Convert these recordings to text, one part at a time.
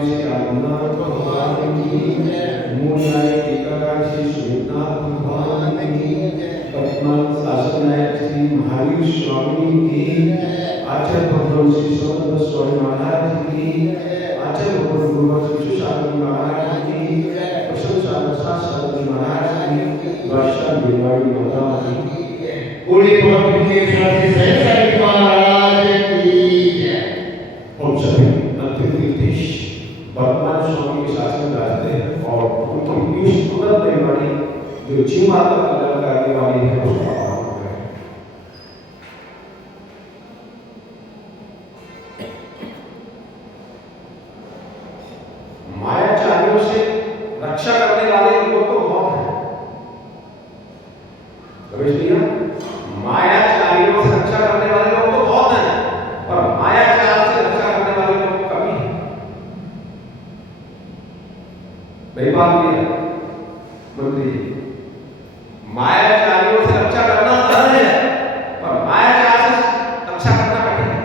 श्री आदिनाथ भगवान की जय। मूलनायक टीकाकार श्री श्वेतनाथ भगवान की जय। वर्तमान शासक नायक श्री महावीर स्वामी की जय। आचार्य भगवान श्री सौंदर्य स्वामी महाराज की जय। आचार्य भगवान श्री सुशांत महाराज की जय। प्रशंसा शास्त्री महाराज की वर्षा दिवाली माता की जय। पूरी पवित्र के साथ सहसा महाराज की जय। हम सभी अंतिम देश वर्तमान स्वामी के शासन में रहते हैं और उनकी इस तुरंत बीमारी जो जीव माता कल्याण करने वाली है उसका पालन करें। मायाचारियों से रक्षा करने वाले लोग तो बहुत हैं। रमेश भैया, मायाचारियों से रक्षा करने वाले लोग तो बहुत हैं, पर मायाचार से रक्षा करने वाले लोग कमी है। वही बात ये है मंत्री, मायाचारियों से रक्षा करना सरल है, पर मायाचार से रक्षा करना कठिन है।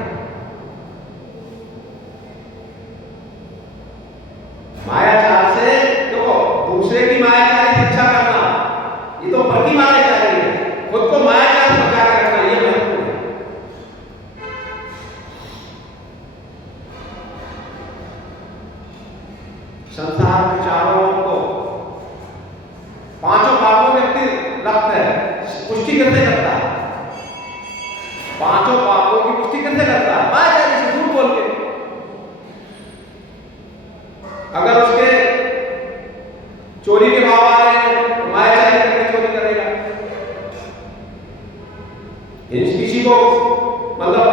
मायाचार से देखो, दूसरे की मायाचारी से रक्षा करना ये तो भर की मायाचारी है, खुद को मायाचार से बचा कर रखना ये महत्वपूर्ण है। संसार में चारों को पांचों पापों में व्यक्ति रखता है, पुष्टि कैसे करता है? पांचों पापों की पुष्टि कैसे करता है? मायाचारी से झूठ बोल के। अगर उसके चोरी के भाव आ रहे हैं तो मायाचारी करके चोरी करेगा। किसी को मतलब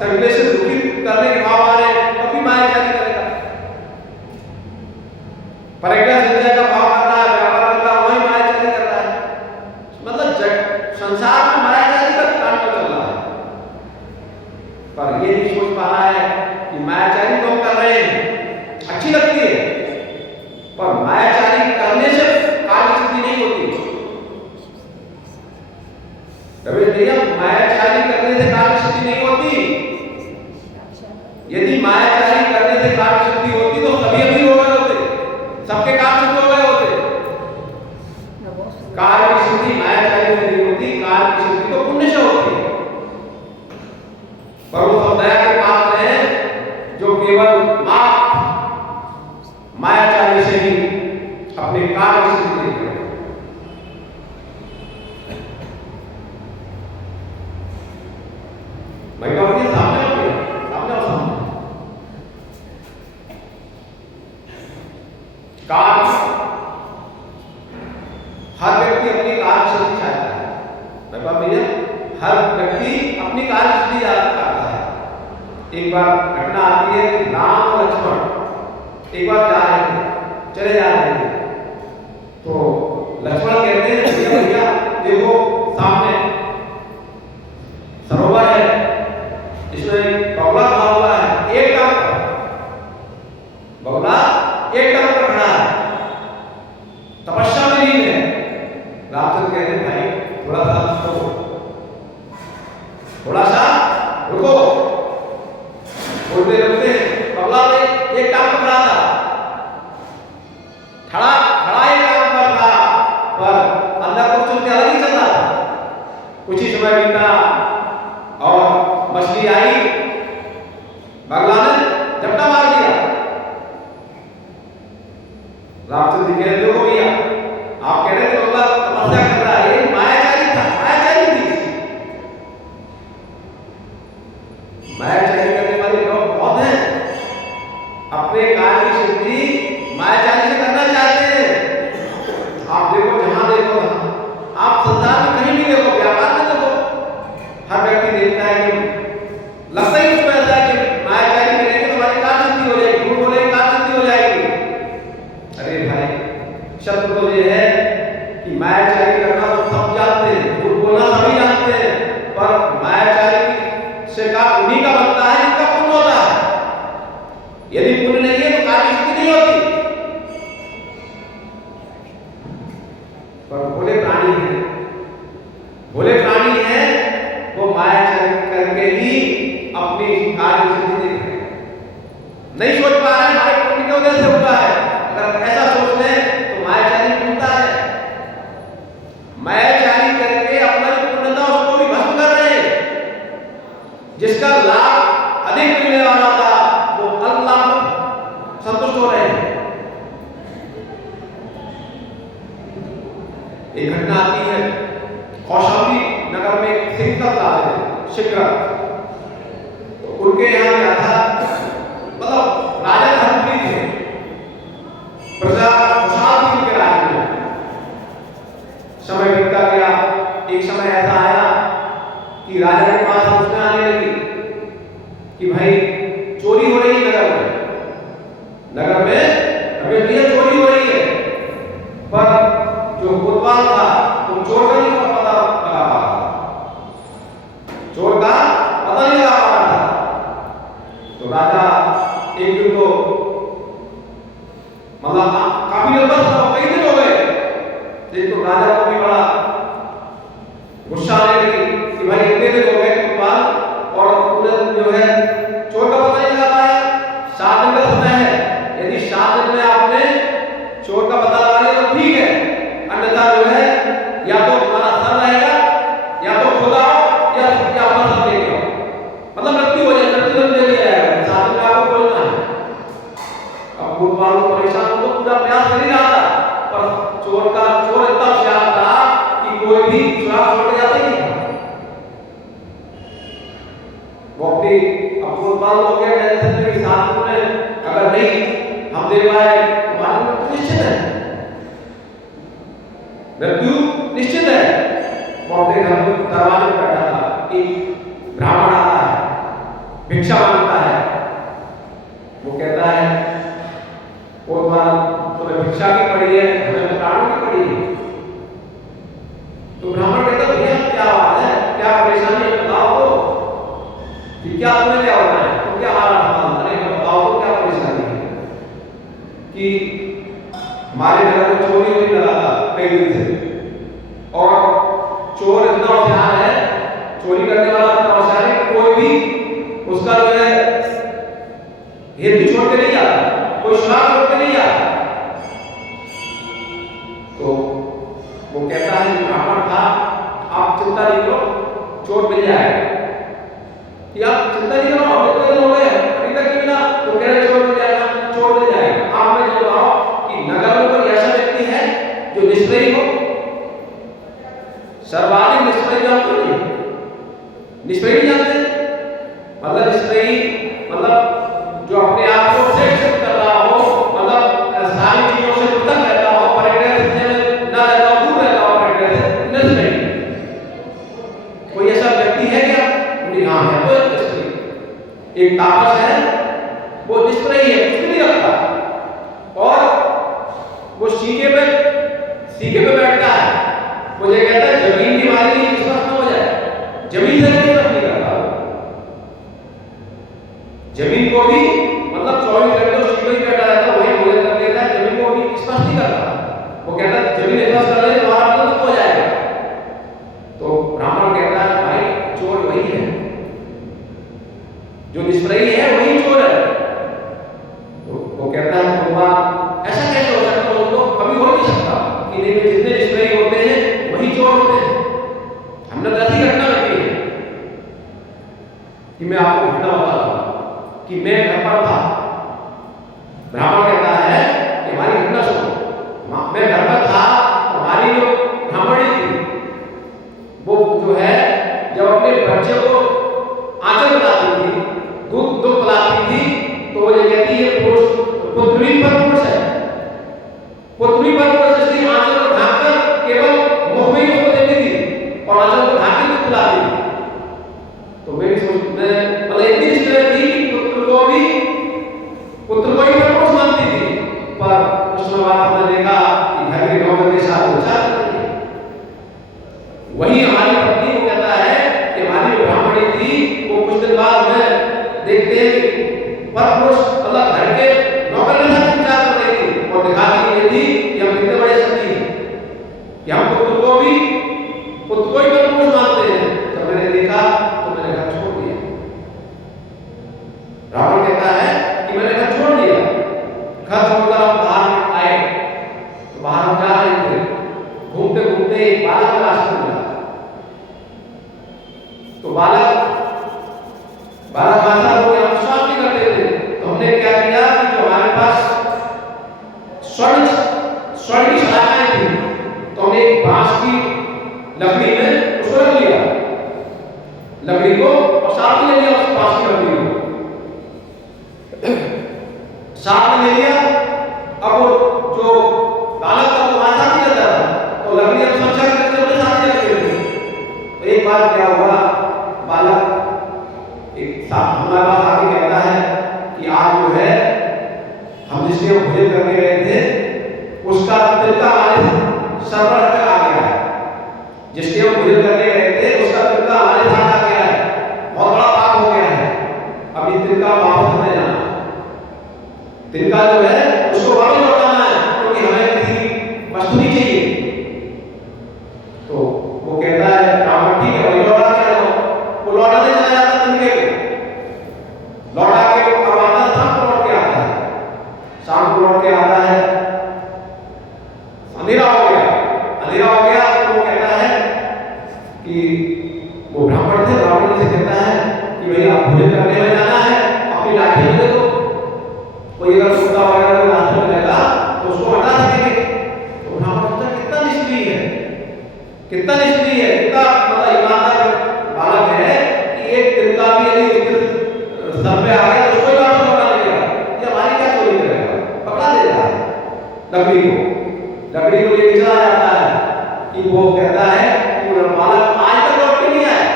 संदेश से दुखी करने के भाव आ रहे हैं तभी मायाचारी करेगा। परिज्ञा संचय का भाव कर रहा है, व्यापार कर रहा है, वही मायाचारी कर रहा है। मतलब संसार में मायाचारी का काम चल रहा है, पर ये नहीं सोच पा रहा है कि मायाचारी तो कर रहे हैं, अच्छी लगती है, पर मायाचारी करने से कार्य सिद्धि नहीं होती। रमेश भैया, मायाचारी करने से कार्य सिद्धि नहीं होती। यदि मायाचारी करने से कार्य सिद्धि होती तो सभी अभी हो गए होते, सबके काम सिद्ध हो गए होते। कार्य की सिद्धि मायाचारी से नहीं होती, कार्य की सिद्धि तो पुण्य से होती है। पर वो सब दया के पात्र हैं जो केवल मायाचारी से ही अपने कार्य की सिद्धि देते हैं। सामने कार्य, हर व्यक्ति अपनी कार्य सिद्धि चाहता है। भैया, हर व्यक्ति अपनी कार्य सिद्धि चाहता है। एक बार घटना आती है, राम और लक्ष्मण एक बार जा रहे थे, चले जा रहे थे, तो लक्ष्मण कहते हैं भैया देखो सामने सरोवर है, इसमें बगुला खड़ा हुआ है, एक टांग पर बगुला एक टांग पर खड़ा है, तपस्या में लीन है। रामचंद्र कहते हैं भाई थोड़ा सा रुको, थोड़ा सा रुको। बोलते रुकते बगुला में एक टांग पर खड़ा था, खड़ा एक टांग पर था, पर अंदर कुछ चलते अलग ही चल रहा था। कुछ ही समय बीता और मछली आई, बगुला ने झपटा मार दिया। रामचंद्र जी कहते हो भैया आप कह रहे थे बगुला तपस्या कर रहा है, ये मायाचारी था, मायाचारी थी। मायाचारी करने वाले लोग बहुत हैं, अपने कार्य की सिद्धि मायाचारी से करना चाहते हैं। आप देखो जहां देखो वहां, आप संसार में कहीं भी देखो, व्यापार में देखो, हर व्यक्ति देखता है कि लगता ही उसको ऐसा है कि मायाचारी करेंगे तो हमारी कार्य सिद्धि हो जाएगी, झूठ बोलेंगे कार्य सिद्धि हो जाएगी। अरे भाई, शब्द तो ये है कि मायाचारी करना तो सब जानते हैं, झूठ बोलना सभी जानते हैं, पर मायाचारी से का उन्हीं का बनता है जिनका पुण्य होता है। यदि पुण्य नहीं है तो कार्य सिद्धि नहीं होती। पर भोले प्राणी हैं, भोले प्राणी हैं, वो मायाचारी करके ही अपनी कार्य सिद्धि देख रहे हैं। नहीं सोच पा रहे हमारे पुण्य के नहीं मिलने वाला था वो अल्लाह संतुष्ट हो रहे हैं। एक घटना आती है, कौशाम्बी नगर में सिकंदर राजा थे, शिक्रत। तो उनके यहाँ क्या था, मतलब राजा धर्मवीर थे, प्रजा खुशहाल थी उनके राज्य में। समय बीतता गया, एक समय ऐसा आया कि राजा के पास सूचना आने लगी कि भाई चोरी हो रही है नगर में, नगर में अभी भैया चोरी हो रही है। पर जो कोतवाल था वो चोर का नहीं पता लगा पा रहा था, चोर का पता नहीं लगा पा रहा था। तो राजा एक दिन तो मतलब काफी लंबा समय, कई दिन हो गए, लेकिन तो राजा को भी बड़ा गुस्सा आने लगी कि भाई इतने दिन हो गए कोतवाल और तुरंत जो है चोर का पता नहीं लगा पाया। 7 दिन का समय है, यदि 7 दिन में आपने चोर का पता लगा लिया तो ठीक है, अन्यथा जो है या तो तुम्हारा सर रहेगा, या तो खुद आओ या अपना सर लेके आओ, मतलब मृत्यु हो जाए, मृत्युदंड दे दिया जाएगा। 7 दिन में आपको बोलना है। अब कोतवाल को परेशान हो तो पूरा प्रयास कर ही रहा था, पर चोर इतना होशियार था कि कोई भी सुराग छोड़ जाता ही नहीं था। वो अपनी कोतवाल हो गया टेंशन में कि 7 दिन में अगर नहीं हम दे पाए तो हमारी मृत्यु निश्चित है, मृत्यु निश्चित है। वो अपने घर में दरवाजे पर बैठा था, एक ब्राह्मण आता है, भिक्षा मांगता है। वो कहता है कोतवाल तुम्हें भिक्षा की पड़ी है, हमें प्राणों की पड़ी है। तो ब्राह्मण कहता भैया क्या बात है, क्या परेशानी है, बताओ तो कि क्या तुम्हें क्या होना है, तुम क्या हाल है, बताओ तो क्या परेशानी है। कि हमारे घर में चोरी होने लगा था कई दिन से, और चोर इतना होशियार है, चोरी करने वाला इतना होशियार है, कोई भी उसका जो है हेतु छोड़ के नहीं आता, कोई सुराग छोड़ के नहीं आता। तो वो कहता है ब्राह्मण था आप चिंता नहीं करो, चोर मिल जाएगा। कि आप चिंता नहीं करो, अब इतने दिन हो गए अभी तक नहीं मिला, तो कह रहे चोर मिल जाएगा, चोर मिल जाएगा। आप मैं जो बताओ कि नगर में कोई ऐसा व्यक्ति है जो निष्क्रिय हो, सर्वाधिक निष्क्रिय जानते नहीं, निष्क्रिय नहीं जानते, मतलब निष्क्रिय मतलब जो अपने आप को शिक्षित कर रहा हो, मतलब सारी चीजों से पृथक रहता हो, परिग्रह से न रहता हो, दूर रहता हो परिग्रह से, निष्क्रिय। कोई ऐसा व्यक्ति है क्या? नहीं, हाँ है, तो निष्क्रिय। एक तापस है, वो निष्क्रिय है, कुछ नहीं रखता, और वो सीके पे बैठता है। मुझे कहता है जमीन की मालिक विश्वास न हो जाए, जमीन से विश्वास नहीं करता, जमीन को भी मतलब 24 घंटे सीके ही बैठा रहता, वही भोजन कर लेता है, जमीन को भी विश्वास नहीं करता। वो कहता है जमीन विश्वास कर ले तो हमारा मतलब हो जाएगा। तो ब्राह्मण कहता है भाई चोर वही है, जो निष्क्रिय है वही चोर है। तो वो कहता है भगवान ऐसा कैसे हो सकता है, तो कभी हो नहीं सकता कि नहीं, जितने निष्क्रिय होते हैं वही चोर होते हैं। हमने तो ऐसी घटना देखी है कि मैं आपको घटना बताता हूं कि मैं घर पर था, ब्राह्मण कहता है कि हमारी घटना सुनो। मैं घर पर था, हमारी जो ब्राह्मणी थी वो जो है जब अपने बच्चे को आंचल बनाती थी, दूध पिलाती थी, तो वो ये कहती है पुत्री पर पुरुष है, पुत्री पर पुरुष, इसलिए आंचल को ढांककर केवल मुंह में ही उसको देती थी और आंचल को ढांक के पिलाती थी। तो मेरी सोच में मतलब इतनी निष्ठा थी कि पुत्र को ही पर पुरुष मानती थी, पर उसमें बात हमने देखा कि घर के नौकर के साथ विचार करती है। वही हमारी पत्नी को कहता है कि हमारी ब्राह्मणी थी, वो कुछ दिन बाद में देखते हैं पर पुरुष मतलब घर के नौकर के साथ विचार कर रही थी और दिखाती ये थी कि हम कितने बड़े सती हैं कि हम पुत्र को ही पर पुरुष मानते हैं। जब मैंने देखा तो मैंने घर छोड़ दिया। रावण कहता है कि मैंने घर छोड़ दिया, घर छोड़कर हम बाहर आए, तो बाहर हम जा रहे थे, घूमते घूमते एक बालक का रास्ता मिला। तो बालक भाषा हो गया सांप ने ले लिया। अब वो जो बालक था वो वहां साथी रहता था, तो लकड़ी अब सुरक्षा के चक्कर में साथी रख लेते। तो एक बार क्या हुआ, बालक एक सांप हमारे पास आके कहता है कि आज जो है हम जिसके भोजन करने गए थे उसका तिनका हमारे सर पर अटक आ गया है। जिसके हम भोजन करने गए थे उसका तिनका हमारे साथ आ गया है, बहुत बड़ा पाप हो गया है। अब ये तिनका वापस हमें जाना है, तिनका जो है उसको वापस लौटाना है, क्योंकि हमें किसी वस्तु नहीं चाहिए। तो वो कहता है ब्राह्मण ठीक है वही लौटा के आओ। वो लौटाने चला जाता तिनके को, लौटा के अब आता शाम को लौट के आता है। शाम को लौट के आता है, अंधेरा हो गया, अंधेरा हो गया। तो वो कहता है कि वो ब्राह्मण थे, ब्राह्मण से कहता है कि भैया आप भोजन करने में जाना है, अपनी लाठी मुझे दो। कोई अगर कुत्ता वगैरह को रास्ते में मिलेगा तो उसको हटा सकेंगे। तो ब्राह्मण सोचा कितना निष्क्रिय है, कितना निष्क्रिय है, कितना मतलब ईमानदार बालक है कि एक तिनका भी यदि उसके सर पे आ गया तो उसको वापस लौटा देगा। ये हमारी क्या चोरी करेगा, पकड़ा देता है लकड़ी को, लकड़ी को लेके चला जाता है। कि वो कहता है कि वो बालक आज तक लौट के नहीं आया।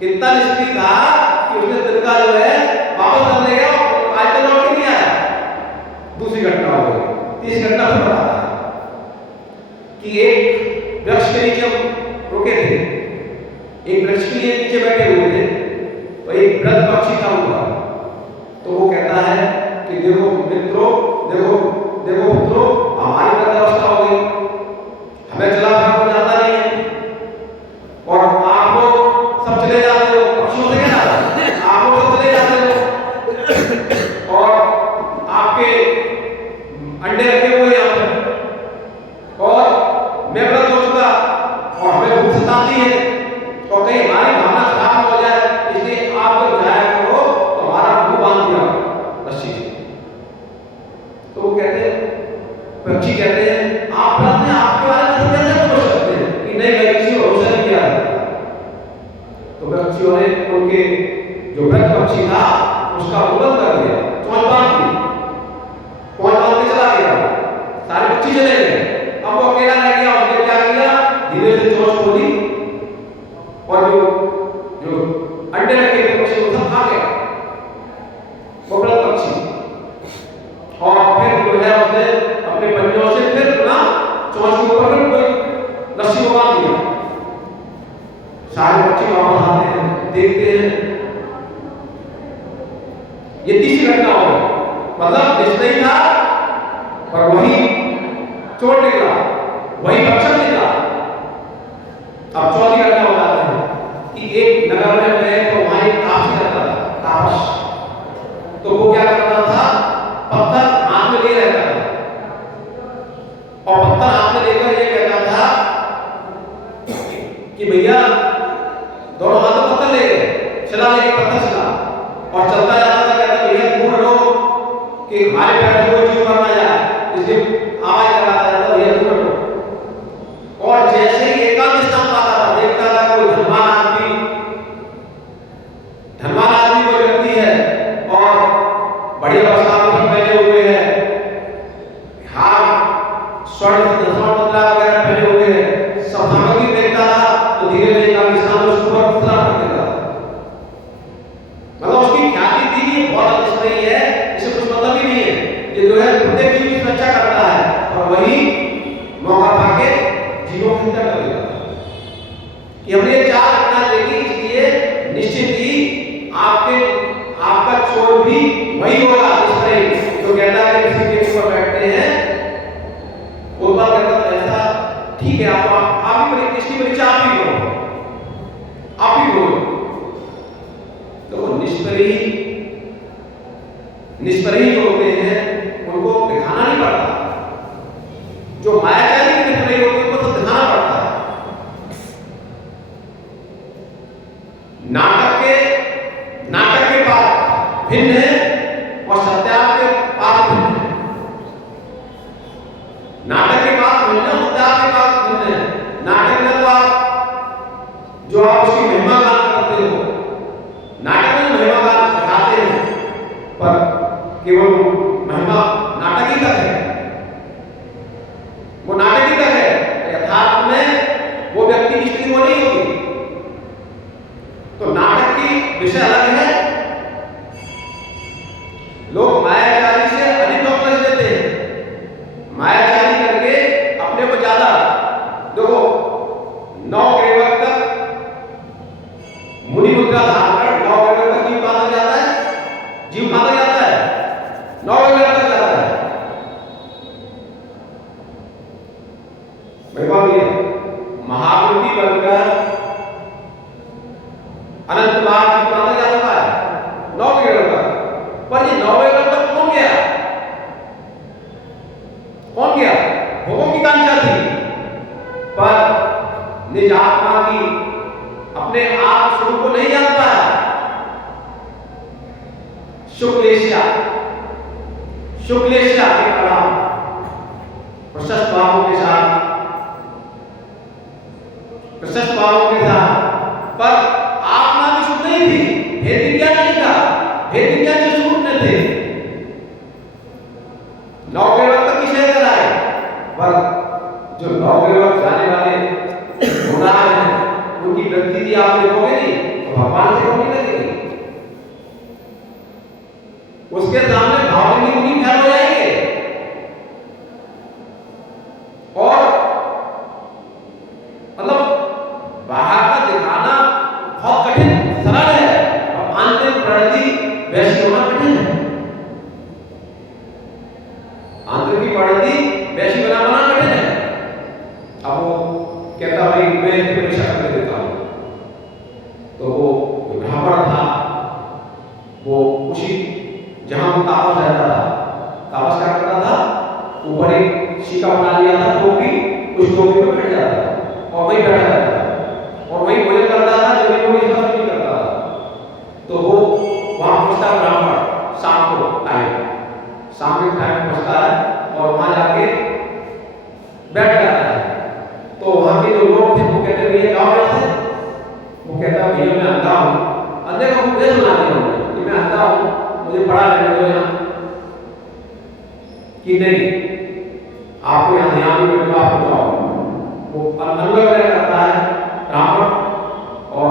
कितना निष्क्रिय था कि उसने तिनका जो है वापस कर ले गया, आज तक लौट के नहीं आया। दूसरी घटना हो गई, तीसरी घटना फिर बताता है कि एक वृक्ष के नीचे हम रुके थे, एक वृक्ष के नीचे बैठे हुए थे, तो एक वृद्ध पक्षी था हुआ। तो वो कहता है कि देखो मित्रों, देखो देखो पुत्रों, हमारी वृद्धावस्था हो गई, हमें चला फिरना कुछ आता नहीं है, और आप लोग सब चले जाते हो, पक्षियों से क्या नाता, आप लोग सब चले जाते हो और आपके अंडे रखे हुए यहाँ पर, और मैं वृद्ध हो चुका और हमें भूख सताती है, तो कहीं हमारी भावना खराब न हो जाए, इसलिए आप जब जाया करो तो हमारा मुंह बांध दिया रस्सी से। तो वो कहते हैं, पक्षी कहते हैं आप वृद्ध हैं, आपके बारे में कैसे सोच सकते हैं कि नहीं भाई किसी भरोसा नहीं किया है। तो पक्षियों ने उनके जो वृद्ध पक्षी था उसका उल्लंघन कर दिया, चोंच बांध दी, चोंच बांध के चला गया, सारे पक्षी चले गए। अब वो अकेला रह गया, उसने क्या किया, धीरे से चोंच खोली और जो अंडे रखे थे पक्षी को सब खा गया, वो वृद्ध पक्षी। और फिर जो है उसने अपने पंजों से फिर पुनः चोंच के ऊपर कोई रस्सी को बांध दिया। सारे पक्षी वापस आते हैं, देखते हैं, ये तीसरी घटना हो गई। मतलब निश्चय था पर वही चोट निकला, वही भक्षण निकला। अब चौथी घटना बताते हैं कि एक नगर में गए तो वहां एक तापसी रहता था, तापस। तो वो क्या करता था, पत्थर हाथ में लिए रहता था, और पत्थर हाथ में लेकर ये कहता था कि भैया दोनों हाथ में पत्थर ले गए, चला लेके पत्थर चला और चलता जाता था। कहता भैया दूर हटो कि हमारे पैर से कोई चीज मर ना जाए, इसलिए आवाज लगाता जाता, भैया दूर हटो। और जैसे ही एकांत स्थान पाता था, देखता था कोई धनवान आदमी कोई व्यक्ति है और बढ़िया वस्त्र पहने हुए हैं, हाथ स्वर्ण मुद्रा वगैरह पहने हुए हैं, सब सामग्री देखता था तो धीरे धीरे एकांत स्थान उसको पर उतरा कर देता था। मतलब उसकी ख्याति थी कि बहुत अच्छी है, इसे कुछ मतलब ही नहीं है, ये जो है प्रत्येक जीव की सुरक्षा करता है, और वही मौका पाके जीवों की हत्या कर देता था। कि हमने चार घटना देखी, इसलिए निश्चित ही आपका चोर भी वही होगा जिस तरह जो कहता है कि किसी के ऊपर बैठते हैं, वो बात कहता है ऐसा ठीक है, आप ही इसकी परीक्षा आप ही करो, आप ही करो। तो निष्परी जो होते हैं उनको दिखाना नहीं पड़ता, जो मायाचारी के निष्परी होते हैं उनको तो दिखाना पड़ता है। नाटक के पाठ भिन्न है और सत्यार्थ के पाठ भिन्न है। नाटक के पाठ भिन्न है, सत्यार्थ के पाठ भिन्न है। नाटक में तो आप जो आप उसकी महिमा गान करते हो, नाटक में महिमा गान दिखाते हैं, केवल महिमा नाटक ही तक है, वो नाटक ही तक है, यथार्थ में वो व्यक्ति की स्थिति वो नहीं होगी। तो नाटक की विषय अलग है। लोग मायाचारी से अधिक नॉलेज देते हैं, मायाचारी करके अपने को ज्यादा, देखो 9 ग्रेवक तक मुनि मुद्रा धारण कर 9 ग्रेवक तक जीव कहां तक जाता है, जीव कहां तक जाता है, 9 ग्रेवक तक जाता है। मेरे बात ये महाकृति बनकर अनंत बार जीव कहां तक जाता है, 9 ग्रेवक तक। पर ये 9 ग्रेवक तक कौन गया, कौन गया, भोगों की कांक्षा थी, पर निज आत्मा की अपने आप स्वरूप को नहीं जानता है। शुक्लेशिया के प्रणाम प्रशस्त भावों के साथ, पर आत्मा की शुद्ध नहीं थी, भेद विज्ञान नहीं था, भेद विज्ञान से शून्य थे। 9 ग्रेवक तक की शेयर कराए, पर जो 9 ग्रेवक जाने वाले होना है उनकी वृत्ति आप देखोगे नहीं तो भगवान से कम नहीं लगेगी, उसके सामने भावनी मुनि फैल हो जाएंगे। और मतलब बाहर का दिखाना बहुत कठिन सरल है, और आंतरिक प्रवृत्ति वैसी होना कठिन है, आंतरिक की प्रवृत्ति वैसी बनाना कठिन है। अब वो कहता भाई मैं परीक्षा करके देता हूं, तो वो ब्राह्मण था, वो उसी जहां वो तापस रहता था, तापस क्या करता था, ऊपर एक शिका बना लिया था टोपी, उस टोपी में बैठ जाता था और वहीं बैठा रहता था और वहीं भोजन करता था, जब वो इसका नहीं करता था। तो वो वहां पहुंचता ब्राह्मण शाम को शाम के टाइम पहुंचता है और वहां जाके बैठ जाता है। तो वहां के जो लोग थे वो कहते हैं ये जाओ यहाँ से, वो कहता भैया मैं अंधा हूँ, अंधे को उपदेश सुना दिया उन्होंने कि मैं अंधा हूँ, मुझे पढ़ा लेने दो यहाँ, कि नहीं आपको यहाँ ध्यान नहीं बैठो, आपको जाओ। वो अनुभव करता है ब्राह्मण और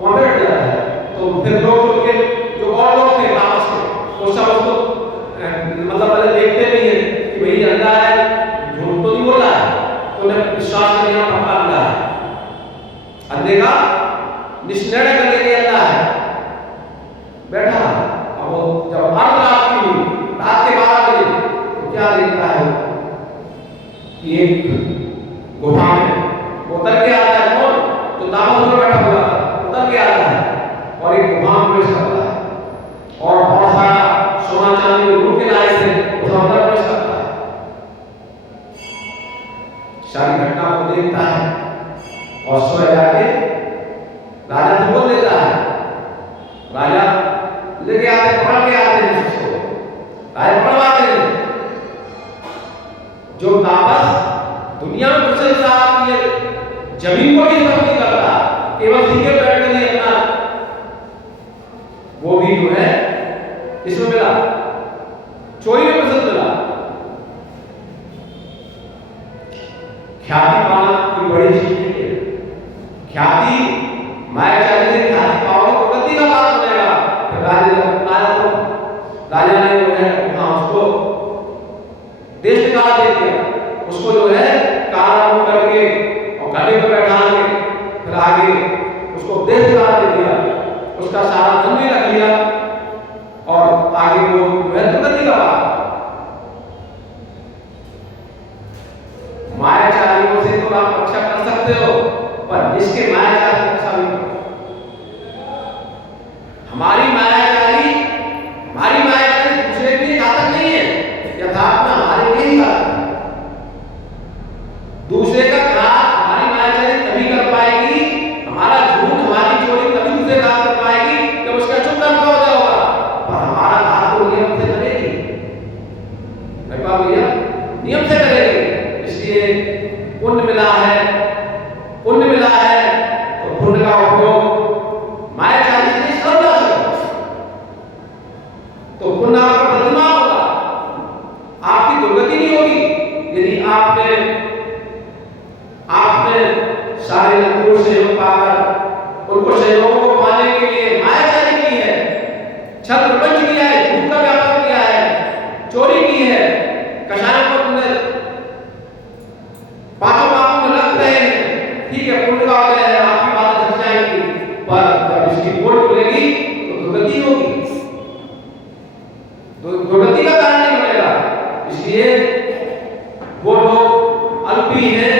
वहां बैठ जाता है। तो फिर लोग के जो और लोग थे तामस के, वो सब उसको मतलब पहले देखते भी हैं कि भाई अंधा है, झूठ तो नहीं बोल रहा है, तो उन्हें विश्वास करना पक्का अंधा है, अंधे का निश्चय करने के अंधा है। बैठा अब वो जब अर्धरात की हुई, रात के 12 बजे, तो क्या देखता है कि एक गुफा में उतर के आता है, कौन जो तामस में बैठा हुआ उतर के आता है और एक गुफा में प्रवेश करता है और बहुत सारा सोना चांदी लूट के लाए थे उस अंदर प्रवेश करता है। सारी घटना को देखता है और स्वयं जाके राजा से बोल देता है, राजा लेके आते पकड़ के आते हैं उसको, राजा पकड़वाते हैं। जो तापस दुनिया में प्रशंसा आती है, जमीन को भी स्पर्श नहीं करता, केवल सीधे बैठने के लिए अपना वो भी जो है इसमें मिला, चोरी में प्रसिद्ध मिला। ख्याति पाना कोई बड़ी चीज नहीं है, ख्याति मायाचारी से ख्याति पाओगे तो गति का बात बनेगा। राजा ने जो है वहां उसको देश निकाल दे दिया, उसको जो है काला करके और गले पर बैठा के फिर आगे उसको देश निकाल दे दिया, उसका सारा धन भी रख लिया और आगे वो जो है दुर्गति का बात। मायाचारियों से तो आप रक्षा कर सकते हो, पर जिसके मायाचार से रक्षा नहीं करो। हमारी मायाचारी दूसरे के लिए घातक नहीं है, यथार्थ में हमारे लिए ही घातक है। दूसरे का घात हमारी मायाचारी तभी कर पाएगी, हमारा झूठ हमारी चोरी तभी दूसरे घात कर पाएगी जब उसका चुप कर्म हो जाएगा, पर हमारा घात तो नियम से करेगी, नियम से करेगी। इसलिए पुण्य मिला है तो पुण्य का उपयोग मायाचारी से नहीं करना। तो पुण्य आपका प्रतिमा आपने आपने सारे लोगों से सहयोग पाकर उनको सहयोगों को पाने के लिए मायाचारी की है, छत्रपंच किया है, झूठ का व्यापार किया है, चोरी की है, कषायों को तुमने पांचों पापों में लग रहे हैं। ठीक है, पुण्य का हो गया है, आपकी बात घट जाएगी, पर जब इसकी पोल खुलेगी तो दुर्गति होगी, दुर्गति का कारण नहीं बनेगा। इसलिए वो लोग अल्पी हैं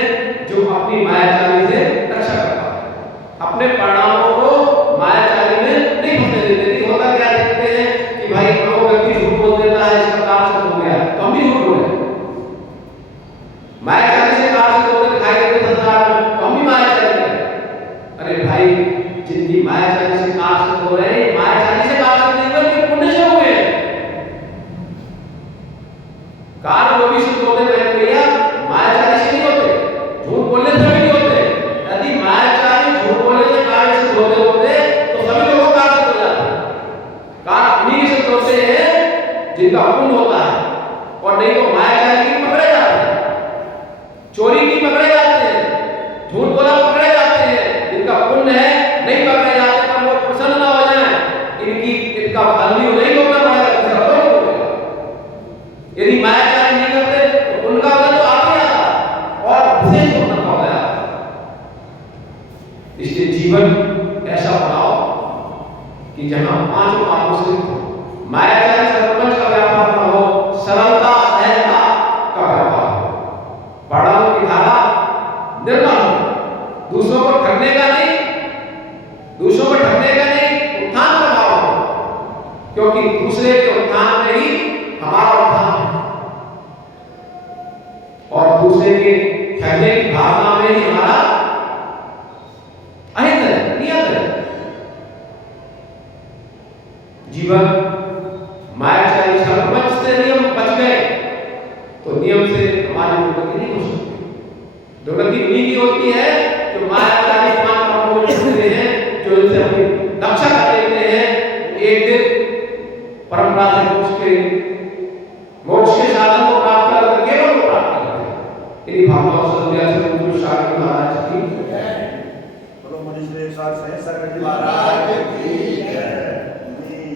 जो अपनी मायाचारी से रक्षा करता है, अपने परिणामों को मायाचारी में नहीं फंसने देते। नहीं होता क्या देखते हैं कि भाई वो व्यक्ति झूठ बोल देता है, इसका काम सिद्ध हो गया तो हम भी झूठ बोले, मायाचारी से काम सिद्ध होते दिखाई देते संसार में तो हम भी मायाचारी हैं। अरे भाई, जिनकी मायाचारी से काम सिद्ध हो रहे हैं, मायाचारी से काम सिद्ध नहीं हुए, उनके पुण्य से हुए हैं। कार जो भी सिद्ध होते हैं भैया मायाचारी से नहीं होते, झूठ बोलने से भी नहीं होते। यदि मायाचारी झूठ बोलने से कार्य सिद्ध होते तो सभी लोगों का कार्य सिद्ध हो जाता है। कार उन्हीं सिद्ध होते हैं जिनका पुण्य होता है, और नहीं तो मायाचारी की पकड़े जाते हैं, चोरी की पकड़े जाते हैं, झूठ बोला पकड़े जाते हैं। जिनका पुण्य है नहीं पकड़े जाते, पर वो प्रसन्न ना हो जाए, इनका फल भी नहीं होगा, यदि मायाचारी नहीं करते तो उनका फल तो आगे आता और विशेष होना हो गया। इसलिए जीवन ऐसा बनाओ कि जहां पांचों पापों से मायाचारी सरपंच का व्यापार न हो, सरलता सहजता का व्यापार हो, बड़ाओं की धारा निर्मल हो, दूसरों को ठगने का नहीं, दूसरों को ठगने का नहीं, उत्थान का भाव हो, क्योंकि दूसरे के उत्थान में ही हमारा उत्थान है, और दूसरे के ठगने की भावना में ही हमारा अहित है, नियत है। जीवन मायाचारी सरपंच से नियम बच गए तो नियम से हमारी दुर्गति नहीं हो सकती। दुर्गति उन्हीं की होती है जो मायाचारी पांच पापों को छोड़ते हैं, जो इनसे अपनी रक्षा कर लेते हैं। एक दिन परंपरा से मोक्ष के साधन को प्राप्त कर केवल को प्राप्त करते हैं। इन्हीं भावनाओं से दुनिया से मुझे शांति महाराज की बोलो मनीष देव साहब सहित सरकार की महाराज की जय।